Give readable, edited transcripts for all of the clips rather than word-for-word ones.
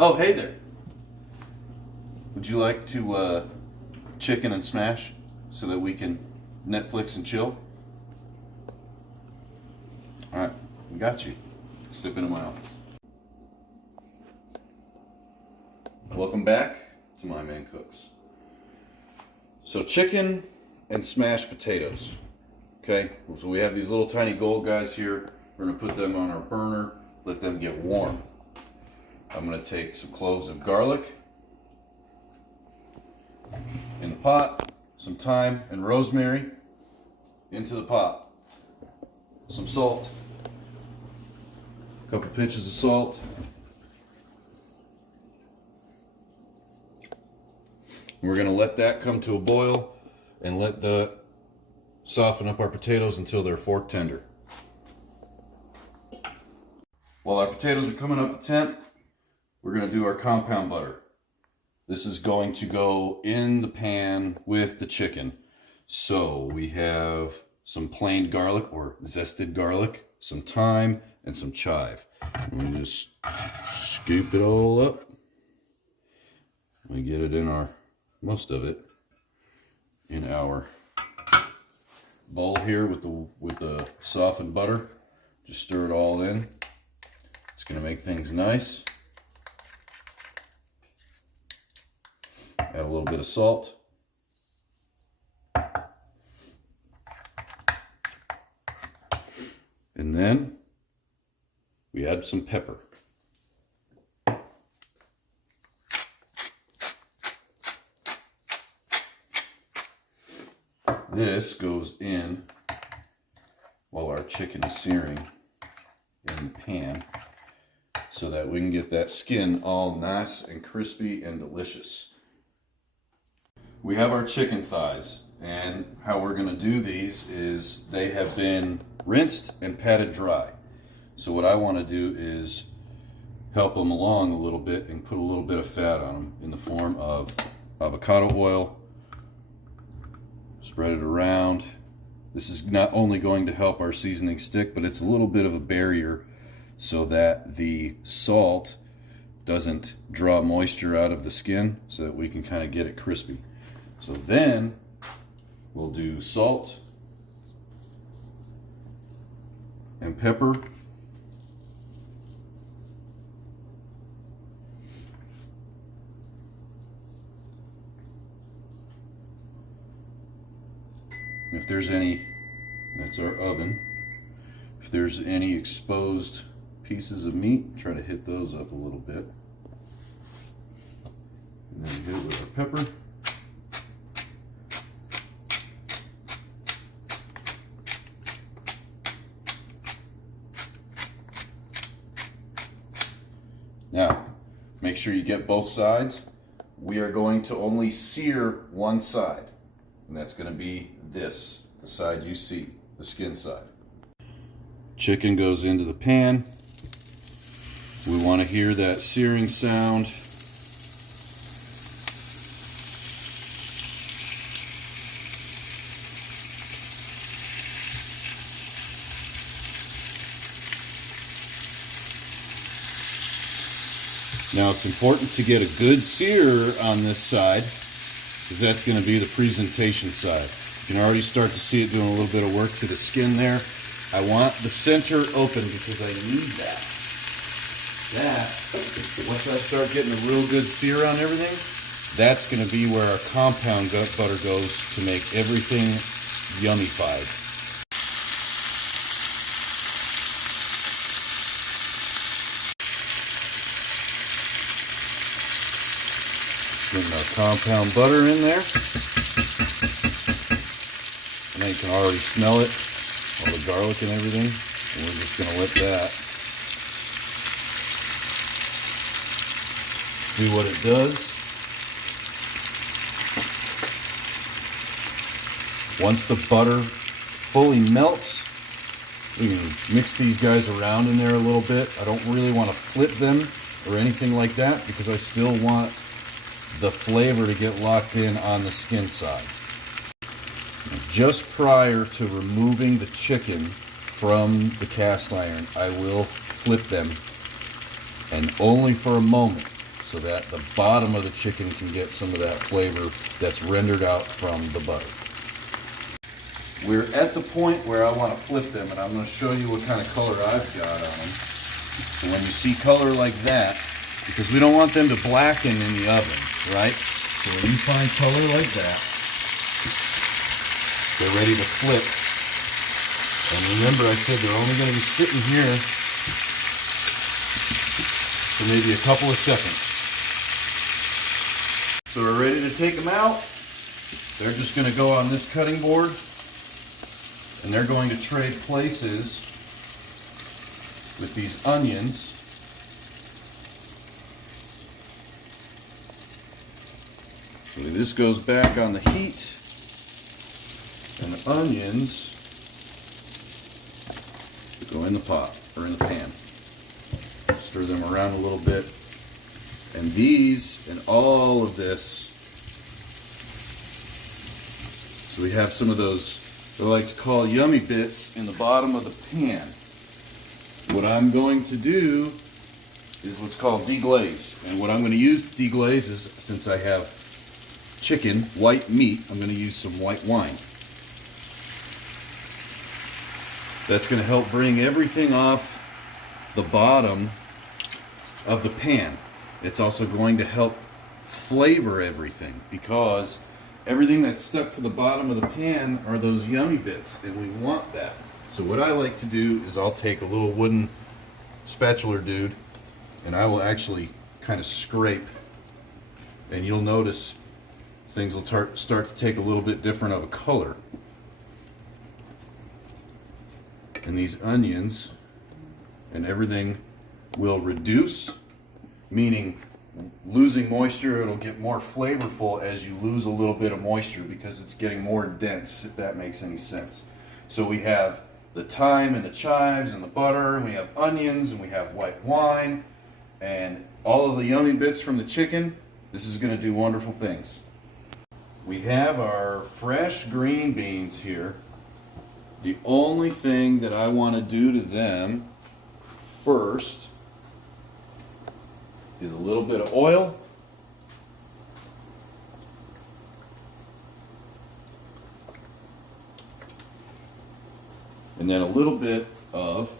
Oh, hey there. Would you like to chicken and smash so that we can Netflix and chill? All right, we got you. Step into my office. Welcome back to My Man Cooks. So chicken and smashed potatoes. Okay, so we have these little tiny gold guys here. We're gonna put them on our burner, let them get warm. I'm gonna take some cloves of garlic in the pot, some thyme and rosemary into the pot, some salt, a couple pinches of salt, and we're gonna let that come to a boil and let the soften up our potatoes until they're fork tender. While our potatoes are coming up to temp, we're going to do our compound butter. This is going to go in the pan with the chicken. So we have some plain garlic or zested garlic, some thyme, and some chive. We just scoop it all up. We get it in our, most of it, in our bowl here with the softened butter. Just stir it all in. It's going to make things nice. Add a little bit of salt. And then we add some pepper. This goes in while our chicken is searing in the pan so that we can get that skin all nice and crispy and delicious. We have our chicken thighs, and how we're going to do these is they have been rinsed and patted dry. So what I want to do is help them along a little bit and put a little bit of fat on them in the form of avocado oil. Spread it around. This is not only going to help our seasoning stick, but it's a little bit of a barrier so that the salt doesn't draw moisture out of the skin, so that we can kind of get it crispy. So then we'll do salt and pepper. If there's any, that's our oven. If there's any exposed pieces of meat, try to hit those up a little bit. And then hit it with our pepper. Now, make sure you get both sides. We are going to only sear one side, and that's going to be this, the side you see, the skin side. Chicken goes into the pan. We want to hear that searing sound. Now it's important to get a good sear on this side, because that's going to be the presentation side. You can already start to see it doing a little bit of work to the skin there. I want the center open because I need that. Once I start getting a real good sear on everything, that's going to be where our compound butter goes to make everything yummified. Getting our compound butter in there. And you can already smell it, all the garlic and everything. And we're just going to let that do what it does. Once the butter fully melts, we can mix these guys around in there a little bit. I don't really want to flip them or anything like that because I still want the flavor to get locked in on the skin side. Just prior to removing the chicken from the cast iron, I will flip them, and only for a moment. so that the bottom of the chicken can get some of that flavor that's rendered out from the butter. We're at the point where I want to flip them, and I'm going to show you what kind of color I've got on them. So when you see color like that, because we don't want them to blacken in the oven, right? So when you find color like that, they're ready to flip. And remember, I said they're only going to be sitting here for maybe a couple of seconds. So we're ready to take them out. They're just going to go on this cutting board, and they're going to trade places with these onions. So this goes back on the heat, and the onions go in the pot or in the pan. Stir them around a little bit, and these and all of this. So we have some of those, what I like to call yummy bits, in the bottom of the pan. What I'm going to do is what's called deglaze. And what I'm going to use to deglaze is, since I have chicken, white meat, I'm going to use some white wine. That's going to help bring everything off the bottom of the pan. It's also going to help flavor everything, because everything that's stuck to the bottom of the pan are those yummy bits, and we want that. So what I like to do is I'll take a little wooden spatula dude, and I will actually kind of scrape, and you'll notice things will start to take a little bit different of a color. And these onions and everything will reduce, meaning losing moisture. It'll get more flavorful as you lose a little bit of moisture, because it's getting more dense, if that makes any sense. So we have the thyme and the chives and the butter, and we have onions, and we have white wine, and all of the yummy bits from the chicken. This is going to do wonderful things. We have our fresh green beans here. The only thing that I want to do to them first is a little bit of oil. And then a little bit of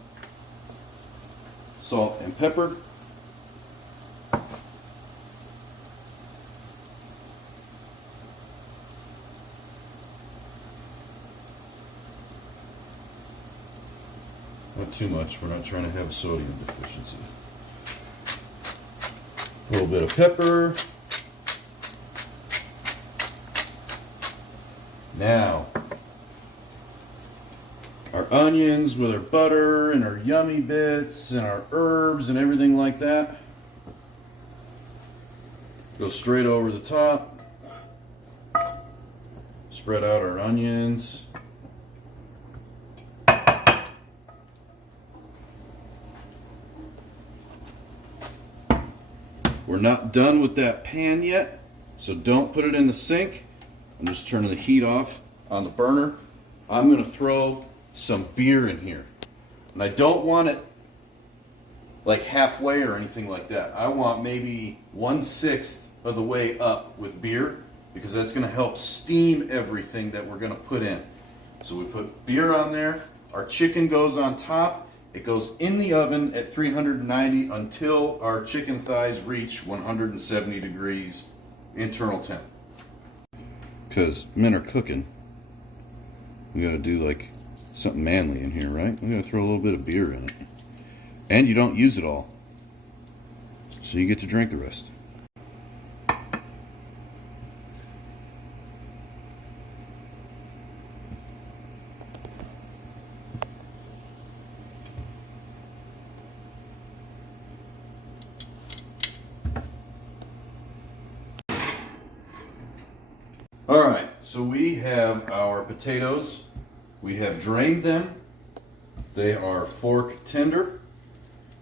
salt and pepper. Not too much, we're not trying to have a sodium deficiency. A little bit of pepper. Now, our onions with our butter and our yummy bits and our herbs and everything like that go straight over the top. Spread out our onions. We're not done with that pan yet, so don't put it in the sink. I'm just turning the heat off on the burner. I'm going to throw some beer in here. And I don't want it like halfway or anything like that. I want maybe 1/6 of the way up with beer, because that's going to help steam everything that we're going to put in. So we put beer on there. Our chicken goes on top. It goes in the oven at 390 until our chicken thighs reach 170 degrees internal temp. Because men are cooking, we got to do like something manly in here, right? We got to throw a little bit of beer in it. And you don't use it all, so you get to drink the rest. All right, so we have our potatoes. We have drained them. They are fork tender,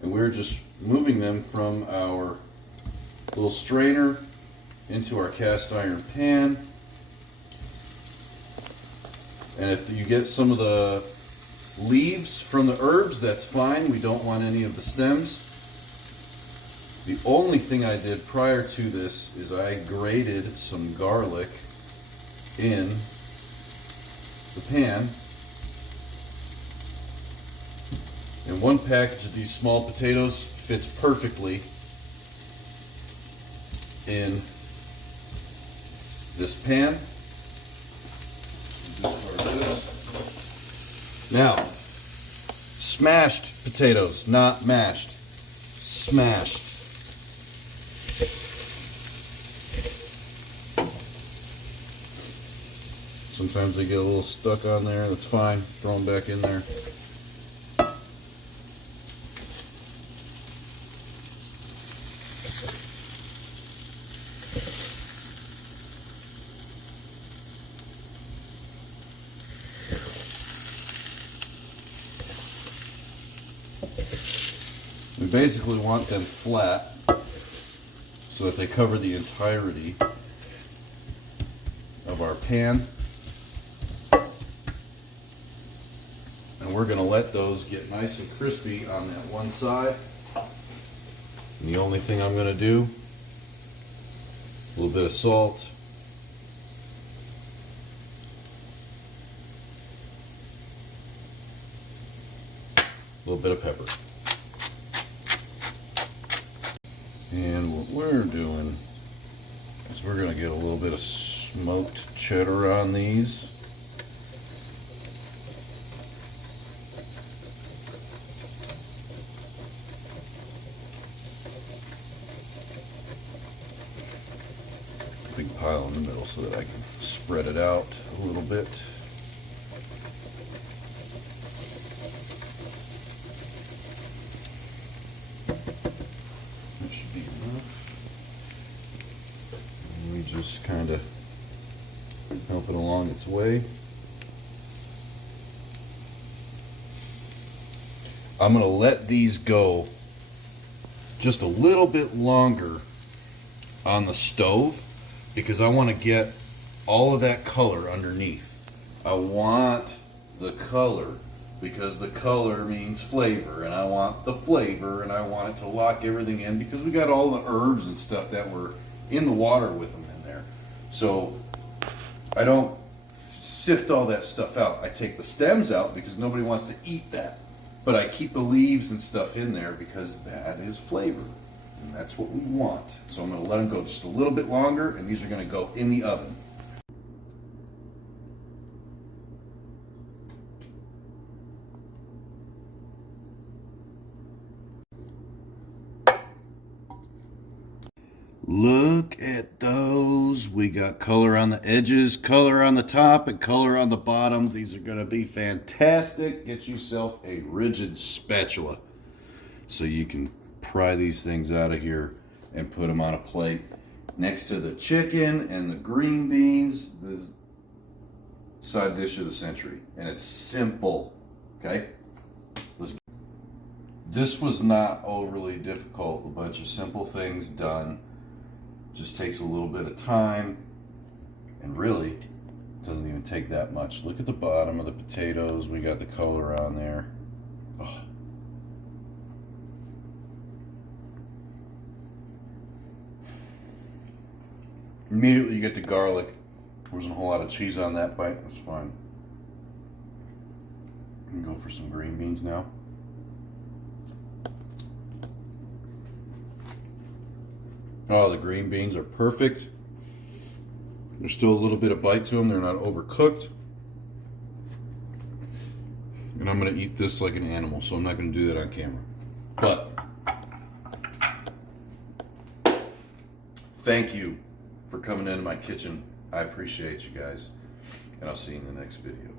and we're just moving them from our little strainer into our cast iron pan. And if you get some of the leaves from the herbs, that's fine. We don't want any of the stems. The only thing I did prior to this is I grated some garlic in the pan. And one package of these small potatoes fits perfectly in this pan. Now, smashed potatoes, not mashed. Smashed. Sometimes they get a little stuck on there, that's fine. Throw them back in there. We basically want them flat so that they cover the entirety of our pan. And we're going to let those get nice and crispy on that one side. And the only thing I'm going to do, a little bit of salt, a little bit of pepper. And what we're doing is we're going to get a little bit of smoked cheddar on these. Big pile in the middle so that I can spread it out a little bit. That should be enough. And we just kind of help it along its way. I'm going to let these go just a little bit longer on the stove, because I want to get all of that color underneath. I want the color because the color means flavor, and I want the flavor, and I want it to lock everything in because we got all the herbs and stuff that were in the water with them in there. So I don't sift all that stuff out. I take the stems out because nobody wants to eat that. But I keep the leaves and stuff in there because that is flavor. And that's what we want. So I'm going to let them go just a little bit longer, and these are going to go in the oven. Look at those. We got color on the edges, color on the top, and color on the bottom. These are going to be fantastic. Get yourself a rigid spatula so you can pry these things out of here and put them on a plate next to the chicken and the green beans. The side dish of the century, and it's simple. Okay, this was not overly difficult. A bunch of simple things done. Just takes a little bit of time, and really it doesn't even take that much. Look at the bottom of the potatoes. We got the color on there. Oh. Immediately you get the garlic. There wasn't a whole lot of cheese on that bite. That's fine. You can go for some green beans now. Oh, the green beans are perfect. There's still a little bit of bite to them. They're not overcooked. And I'm going to eat this like an animal, so I'm not going to do that on camera. But thank you for coming into my kitchen. I appreciate you guys. And I'll see you in the next video.